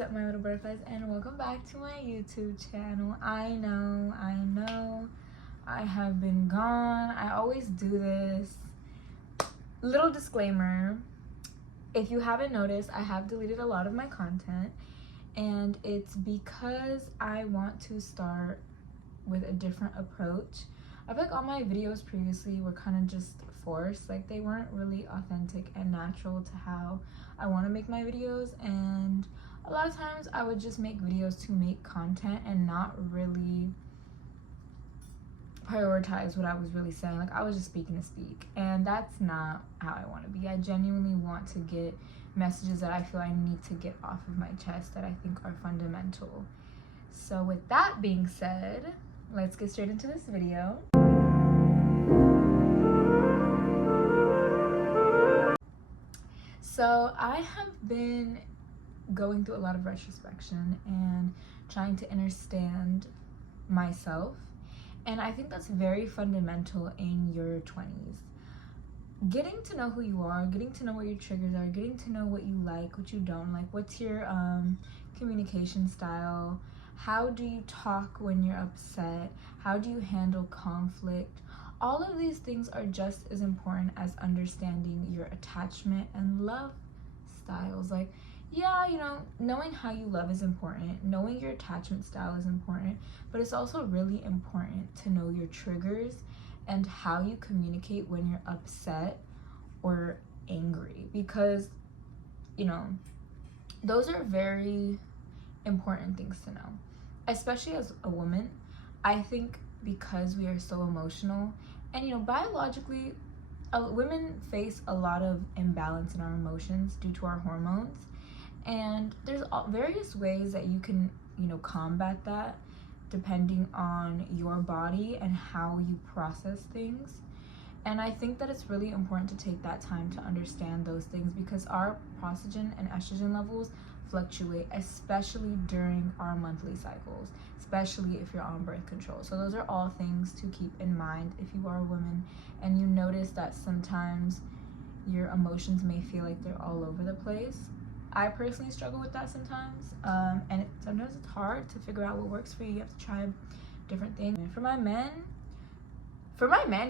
up, my little butterflies, and welcome back to my YouTube channel. I know I have been gone. I always do this. Little disclaimer, if you haven't noticed, I have deleted a lot of my content, and it's because I want to start with a different approach. I feel like all my videos previously were kind of just forced, like they weren't really authentic and natural to how I want to make my videos, and a lot of times I would just make videos to make content and not really prioritize what I was really saying. Like I was just speaking to speak, and that's not how I want to be. I genuinely want to get messages that I feel I need to get off of my chest that I think are fundamental. So with that being said, let's get straight into this video. So I have been going through a lot of retrospection and trying to understand myself, and I think that's very fundamental in your 20s. Getting to know who you are, getting to know what your triggers are, getting to know what you like, what you don't like, what's your communication style, how do you talk when you're upset, how do you handle conflict. All of these things are just as important as understanding your attachment and love styles. Like, yeah, you know, knowing how you love is important, knowing your attachment style is important, but it's also really important to know your triggers and how you communicate when you're upset or angry, because, you know, those are very important things to know, especially as a woman. I think because we are so emotional, and you know, biologically, women face a lot of imbalance in our emotions due to our hormones, and there's various ways that you can, you know, combat that depending on your body and how you process things. And I think that it's really important to take that time to understand those things, because our progesterone and estrogen levels fluctuate, especially during our monthly cycles, especially if you're on birth control. So those are all things to keep in mind if you are a woman and you notice that sometimes your emotions may feel like they're all over the place. I personally struggle with that sometimes, and sometimes it's hard to figure out what works for you. You have to try different things. And for my men,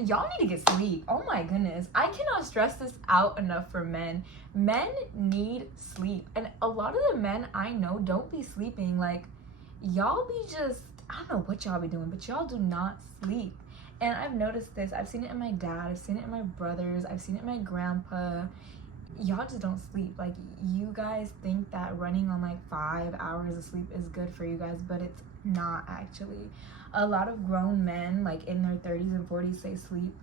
y'all need to get sleep. Oh my goodness, I cannot stress this out enough for men. Men need sleep, and a lot of the men I know don't be sleeping. Like, y'all be just, I don't know what y'all be doing, but y'all do not sleep. And I've noticed this. I've seen it in my dad, I've seen it in my brothers, I've seen it in my grandpa. Y'all just don't sleep. Like, you guys think that running on like 5 hours of sleep is good for you guys, but it's not actually. A lot of grown men, like in their 30s and 40s, say sleep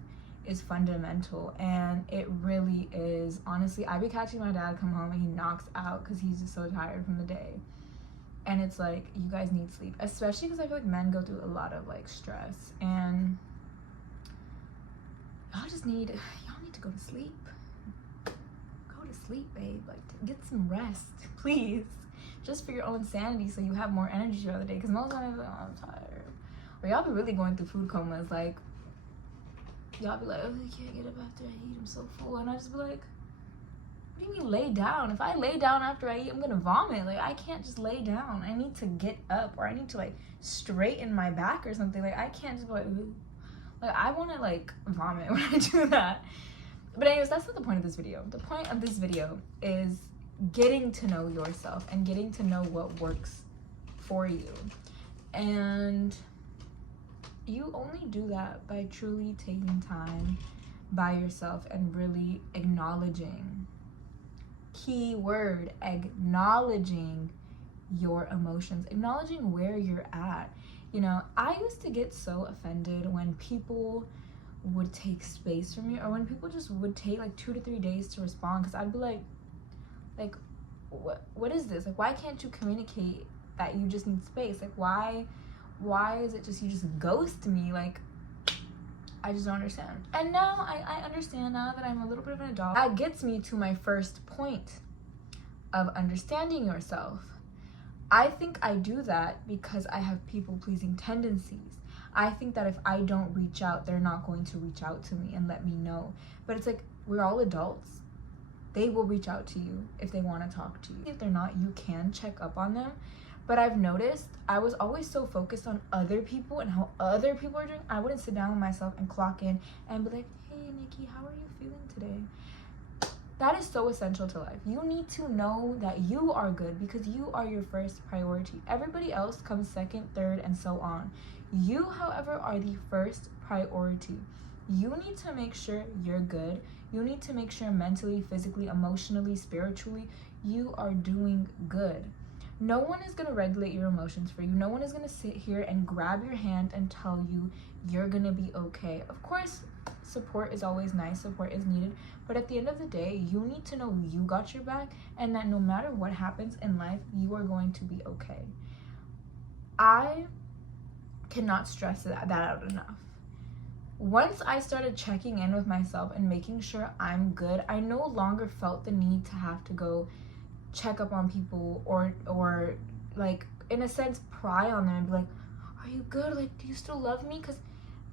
is fundamental, and it really is. Honestly, I be catching my dad come home and he knocks out because he's just so tired from the day. And it's like, you guys need sleep, especially because I feel like men go through a lot of like stress, and y'all need to go to sleep. Sleep, babe. Like, get some rest, please, just for your own sanity, so you have more energy the other day. Because most times, like, oh, I'm tired, or y'all be really going through food comas. Like, y'all be like, oh, I can't get up after I eat, I'm so full. And I just be like, what do you mean lay down? If I lay down after I eat, I'm gonna vomit. Like, I can't just lay down. I need to get up, or I need to like straighten my back or something. Like, I can't just be like, ooh. Like, I want to like vomit when I do that. But anyways, that's not the point of this video. The point of this video is getting to know yourself and getting to know what works for you. And you only do that by truly taking time by yourself and really acknowledging, key word, acknowledging your emotions, acknowledging where you're at. You know, I used to get so offended when people would take space from me, or when people just would take like 2 to 3 days to respond, because I'd be like what is this? Like, why can't you communicate that you just need space? Like, why is it just you just ghost me? Like, I just don't understand. And now I understand now that I'm a little bit of an adult. That gets me to my first point of understanding yourself. I think I do that because I have people-pleasing tendencies. I think that if I don't reach out, they're not going to reach out to me and let me know. But it's like, we're all adults. they will reach out to you if they want to talk to you. If they're not, you can check up on them. But I've noticed I was always so focused on other people and how other people are doing. I wouldn't sit down with myself and clock in and be like, hey, Nikki, how are you feeling today? That is so essential to life. You need to know that you are good because you are your first priority. Everybody else comes second, third, and so on. You, however, are the first priority. You need to make sure you're good. You need to make sure mentally, physically, emotionally, spiritually, you are doing good. No one is going to regulate your emotions for you. No one is going to sit here and grab your hand and tell you you're going to be okay. Of course, support is always nice. Support is needed. But at the end of the day, you need to know you got your back and that no matter what happens in life, you are going to be okay. I cannot stress that out enough. Once I started checking in with myself and making sure I'm good, I no longer felt the need to have to go check up on people or like, in a sense, pry on them and be like, are you good? Like, do you still love me? Because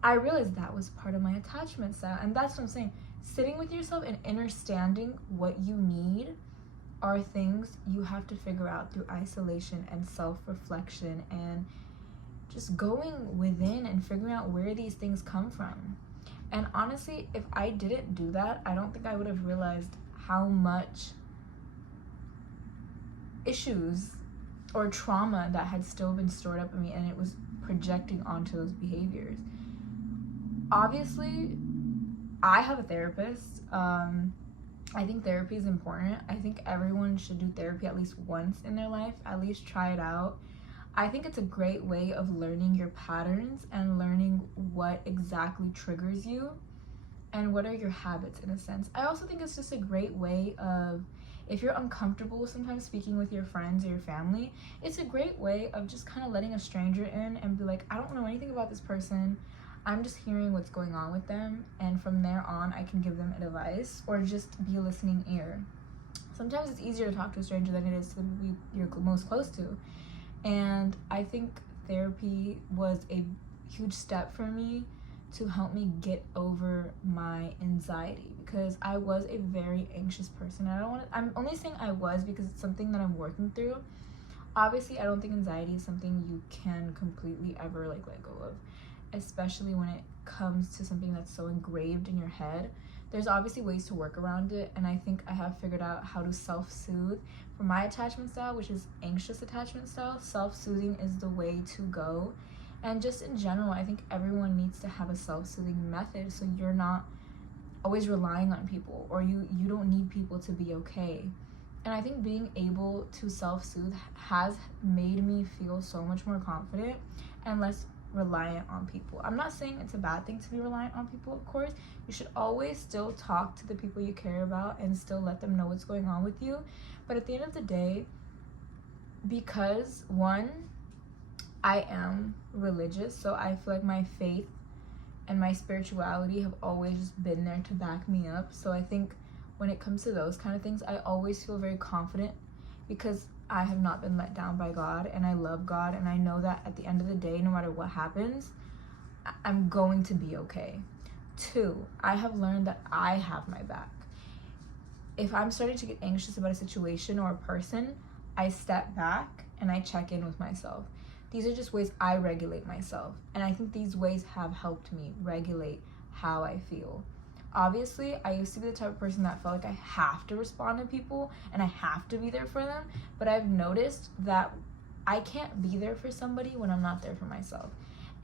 I realized that was part of my attachment style. And that's what I'm saying. Sitting with yourself and understanding what you need are things you have to figure out through isolation and self-reflection and just going within and figuring out where these things come from. And honestly, if I didn't do that, I don't think I would have realized how much issues or trauma that had still been stored up in me and it was projecting onto those behaviors. Obviously, I have a therapist. I think therapy is important. I think everyone should do therapy at least once in their life, at least try it out. I think it's a great way of learning your patterns and learning what exactly triggers you and what are your habits in a sense. I also think it's just a great way of, if you're uncomfortable sometimes speaking with your friends or your family, it's a great way of just kind of letting a stranger in and be like, I don't know anything about this person. I'm just hearing what's going on with them. And from there on, I can give them advice or just be a listening ear. Sometimes it's easier to talk to a stranger than it is to the people you're most close to. And I think therapy was a huge step for me to help me get over my anxiety because I was a very anxious person. I'm only saying I was because it's something that I'm working through. Obviously, I don't think anxiety is something you can completely ever let go of, especially when it comes to something that's so engraved in your head. There's obviously ways to work around it, and I think I have figured out how to self-soothe. For my attachment style, which is anxious attachment style, self-soothing is the way to go. And just in general, I think everyone needs to have a self-soothing method so you're not always relying on people or you don't need people to be okay. And I think being able to self-soothe has made me feel so much more confident and less reliant on people. I'm not saying it's a bad thing to be reliant on people, of course. You should always still talk to the people you care about and still let them know what's going on with you. But at the end of the day, because one, I am religious, so I feel like my faith and my spirituality have always just been there to back me up. So I think when it comes to those kind of things, I always feel very confident because I have not been let down by God and I love God and I know that at the end of the day, no matter what happens, I'm going to be okay. Two, I have learned that I have my back. If I'm starting to get anxious about a situation or a person, I step back and I check in with myself. These are just ways I regulate myself. And I think these ways have helped me regulate how I feel. Obviously, I used to be the type of person that felt like I have to respond to people and I have to be there for them. But I've noticed that I can't be there for somebody when I'm not there for myself.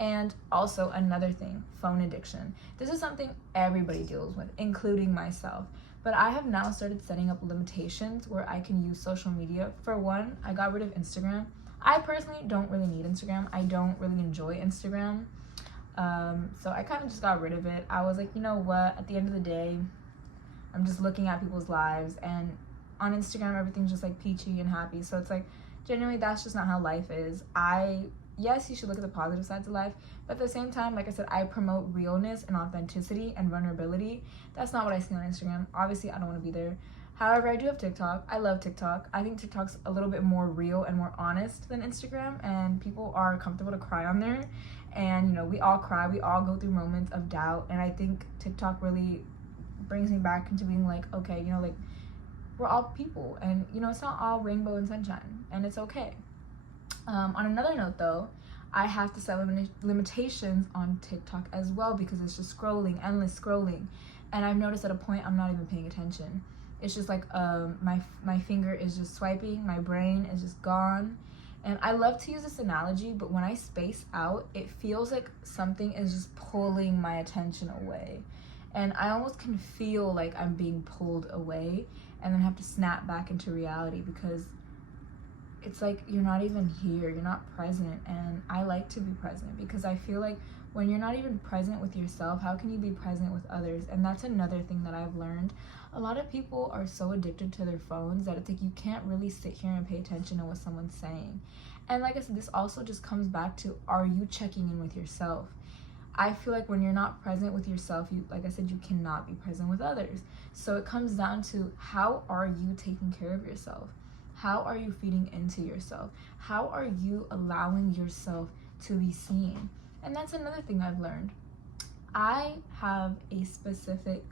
And also another thing, phone addiction. This is something everybody deals with, including myself. But I have now started setting up limitations where I can use social media. For one, I got rid of Instagram. I personally don't really need Instagram. I don't really enjoy Instagram. So I kind of just got rid of it. I was like, you know what? At the end of the day, I'm just looking at people's lives. And on Instagram, everything's just like peachy and happy. So it's like, genuinely, that's just not how life is. Yes, you should look at the positive sides of life, but at the same time, like I said, I promote realness and authenticity and vulnerability. That's not what I see on Instagram. Obviously, I don't want to be there. However, I do have TikTok. I love TikTok. I think TikTok's a little bit more real and more honest than Instagram, and people are comfortable to cry on there. And, you know, we all cry. We all go through moments of doubt, and I think TikTok really brings me back into being like, okay, you know, like, we're all people, and you know, it's not all rainbow and sunshine, and it's okay. On another note though, I have to set limitations on TikTok as well, because it's just scrolling, endless scrolling, and I've noticed at a point I'm not even paying attention. It's just like my finger is just swiping, my brain is just gone. And I love to use this analogy, but when I space out, it feels like something is just pulling my attention away. And I almost can feel like I'm being pulled away, and then have to snap back into reality, because it's like you're not even here, you're not present. And I like to be present, because I feel like when you're not even present with yourself, how can you be present with others? And that's another thing that I've learned. A lot of people are so addicted to their phones that it's like you can't really sit here and pay attention to what someone's saying. And like I said, this also just comes back to, are you checking in with yourself? I feel like when you're not present with yourself, you, like I said, you cannot be present with others. So it comes down to, how are you taking care of yourself? How are you feeding into yourself? How are you allowing yourself to be seen? And that's another thing I've learned. I have a specific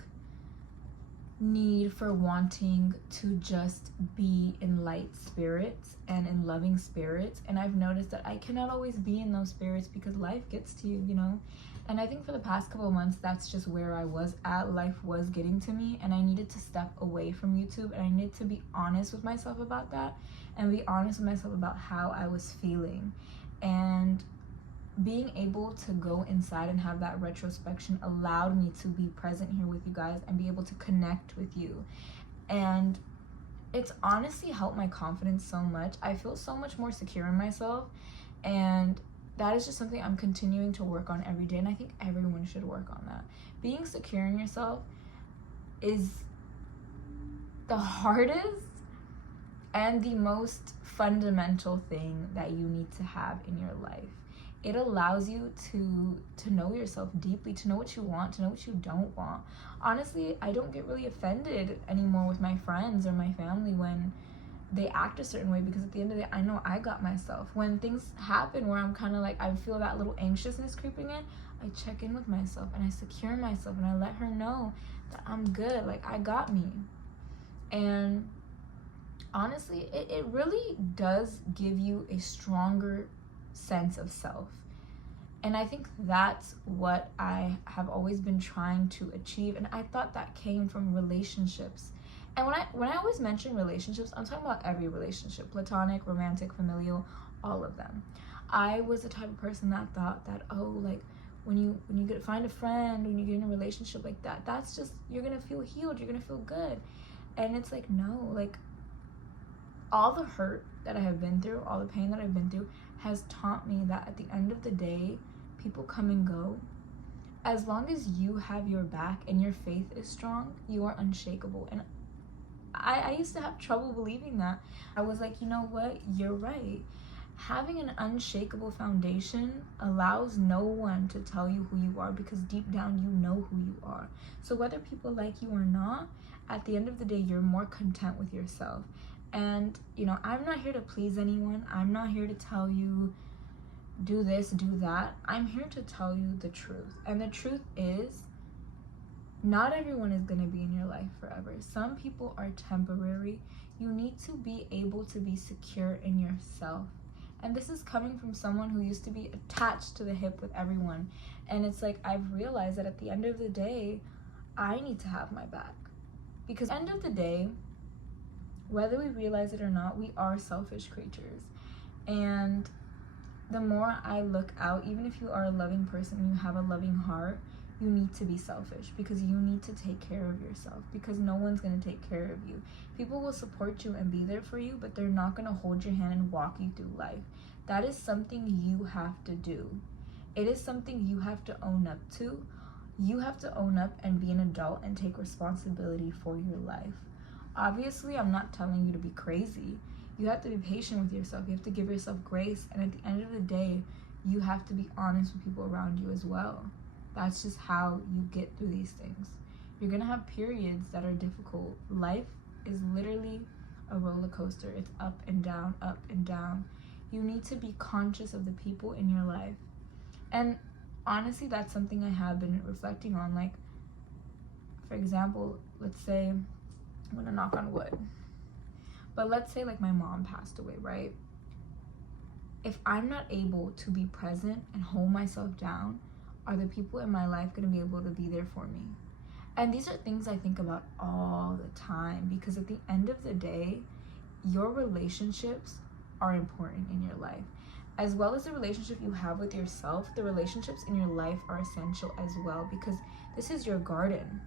need for wanting to just be in light spirits and in loving spirits, and I've noticed that I cannot always be in those spirits because life gets to you, you know. And I think for the past couple of months, that's just where I was at. Life was getting to me, and I needed to step away from YouTube, and I needed to be honest with myself about that, and be honest with myself about how I was feeling. And being able to go inside and have that retrospection allowed me to be present here with you guys and be able to connect with you. And it's honestly helped my confidence so much. I feel so much more secure in myself, and that is just something I'm continuing to work on every day, and I think everyone should work on that. Being secure in yourself is the hardest and the most fundamental thing that you need to have in your life. It allows you to know yourself deeply, to know what you want, to know what you don't want. Honestly, I don't get really offended anymore with my friends or my family when they act a certain way, because at the end of the day, I know I got myself. When things happen where I'm kind of like, I feel that little anxiousness creeping in, I check in with myself and I secure myself and I let her know that I'm good, like I got me. And honestly, it really does give you a stronger sense of self. And I think that's what I have always been trying to achieve, and I thought that came from relationships. And when I always mention relationships, I'm talking about every relationship: platonic, romantic, familial, all of them. I was the type of person that thought that, oh, like when you find a friend, when you get in a relationship like that, that's just, you're gonna feel healed, you're gonna feel good. And it's like, no, like all the hurt that I have been through, all the pain that I've been through has taught me that at the end of the day, people come and go. As long as you have your back and your faith is strong, you are unshakable. And I used to have trouble believing that. I was like, you know what? You're right. Having an unshakable foundation allows no one to tell you who you are, because deep down you know who you are. So whether people like you or not, at the end of the day, you're more content with yourself. And, you know, I'm not here to please anyone. I'm not here to tell you do this, do that. I'm here to tell you the truth. And the truth is, not everyone is going to be in your life forever. Some people are temporary. You need to be able to be secure in yourself. And this is coming from someone who used to be attached to the hip with everyone. And it's like, I've realized that at the end of the day, I need to have my back. Because at the end of the day, whether we realize it or not, we are selfish creatures. And the more I look out, even if you are a loving person and you have a loving heart, you need to be selfish, because you need to take care of yourself, because no one's going to take care of you. People will support you and be there for you, but they're not going to hold your hand and walk you through life. That is something you have to do. It is something you have to own up to. You have to own up and be an adult and take responsibility for your life. Obviously, I'm not telling you to be crazy. You have to be patient with yourself. You have to give yourself grace. And at the end of the day, you have to be honest with people around you as well. That's just how you get through these things. You're going to have periods that are difficult. Life is literally a roller coaster. It's up and down, up and down. You need to be conscious of the people in your life. And honestly, that's something I have been reflecting on. Like, for example, let's say I'm gonna knock on wood. But let's say like my mom passed away, right? If I'm not able to be present and hold myself down, are the people in my life gonna be able to be there for me? And these are things I think about all the time, because at the end of the day, your relationships are important in your life. As well as the relationship you have with yourself, the relationships in your life are essential as well, because this is your garden.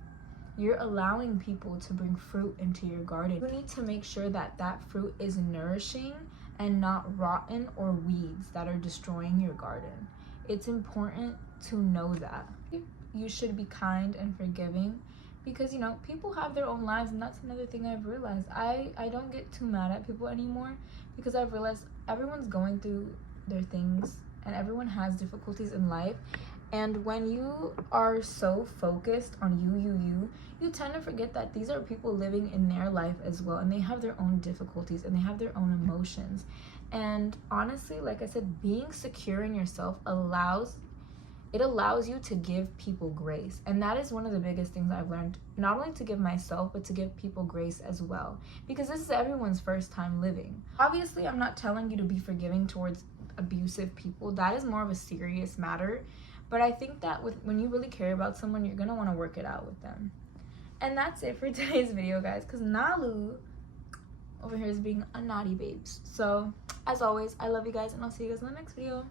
You're allowing people to bring fruit into your garden. You need to make sure that that fruit is nourishing and not rotten or weeds that are destroying your garden. It's important to know that. You should be kind and forgiving, because, you know, people have their own lives, and that's another thing I've realized. I don't get too mad at people anymore, because I've realized everyone's going through their things and everyone has difficulties in life. And when you are so focused on you tend to forget that these are people living in their life as well, and they have their own difficulties and they have their own emotions. And honestly, like I said, being secure in yourself allows you to give people grace. And that is one of the biggest things I've learned, not only to give myself, but to give people grace as well, because this is everyone's first time living. Obviously, I'm not telling you to be forgiving towards abusive people. That is more of a serious matter. But I think that when you really care about someone, you're gonna want to work it out with them. And that's it for today's video, guys, because Nalu over here is being a naughty babes. So as always, I love you guys, and I'll see you guys in the next video.